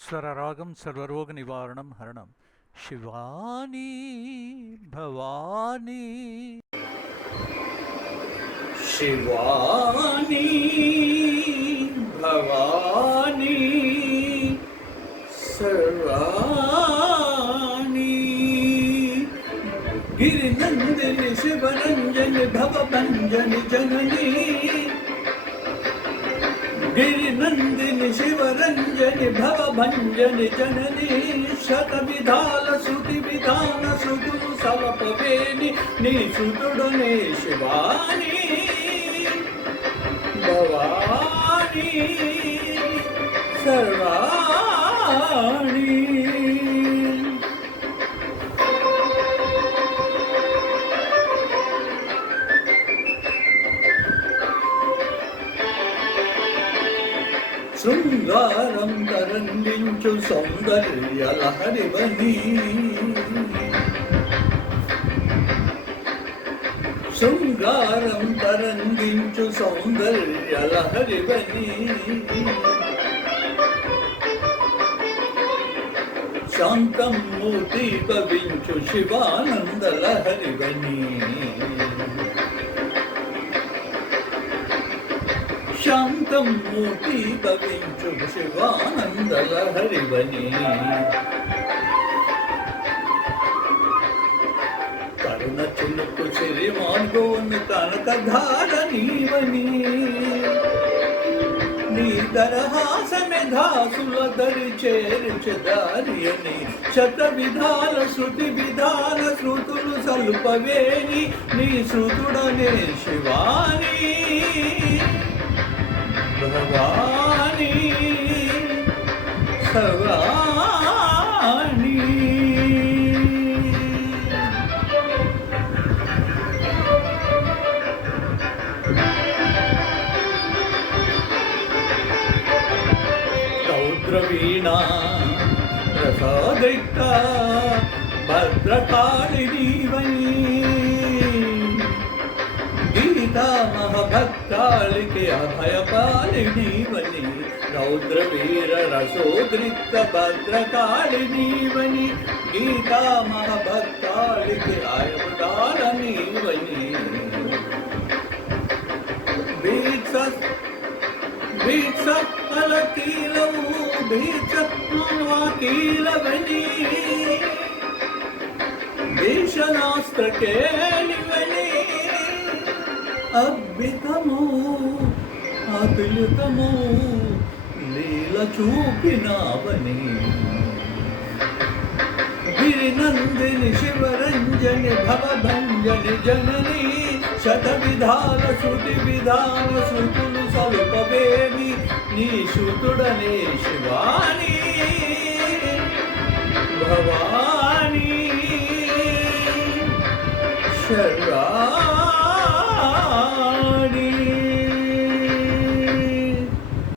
స్వరరాగం సర్వరోగనివారణం హరణం శివాని భవాని శివాని భవాని సర్వాణి గిరినందిని శివరంజని భవభంజని జనని గిరినందిని శివరంజని భవభంజని జనని శతవిధాల శృతి విధాన శృతులు సలపవేని నీ సుతుడనే శివాని భవాని సర్వాణి శృంగారం తరందించు సౌందర్య లహరివని శృంగారం తరందించు సౌందర్య లహరివని శాంతం మూర్తి పవించు శివానంద లహరివని శాంతం మూర్తి భవించు శివానంద లహరివని కరుణ చిలుకు సిరిమార్గోని కనకధార నీవని నీ దరహాసమె దాసుల దరి చేర్చె దారియని శత విధాల శృతి విధాన శృతులు సలుపవేని నీ శృతుడనే శివాని భవాని సర్వాణి రౌద్రవీణా రసాదృక్త భద్రకాళినీవని గీతా మహభక్తాళికి అభయపాలినీవని రౌద్రవీర రసోద్రిక్త భద్రకాళినీవని గీతా మహభక్తాళికి అభయపాలనీవని భీక్ష ఫలకీలవు భీక్ష కీలవని భీషణాస్త్రకేళివని అద్భుతము అతులితము లీల చూపినావని గిరినందిని శివరంజని భవభంజని జనని శత విధాల శృతి విధాన శృతులు సలుపవేమి నీ శృతుడనే శివాని భవాని శర్వా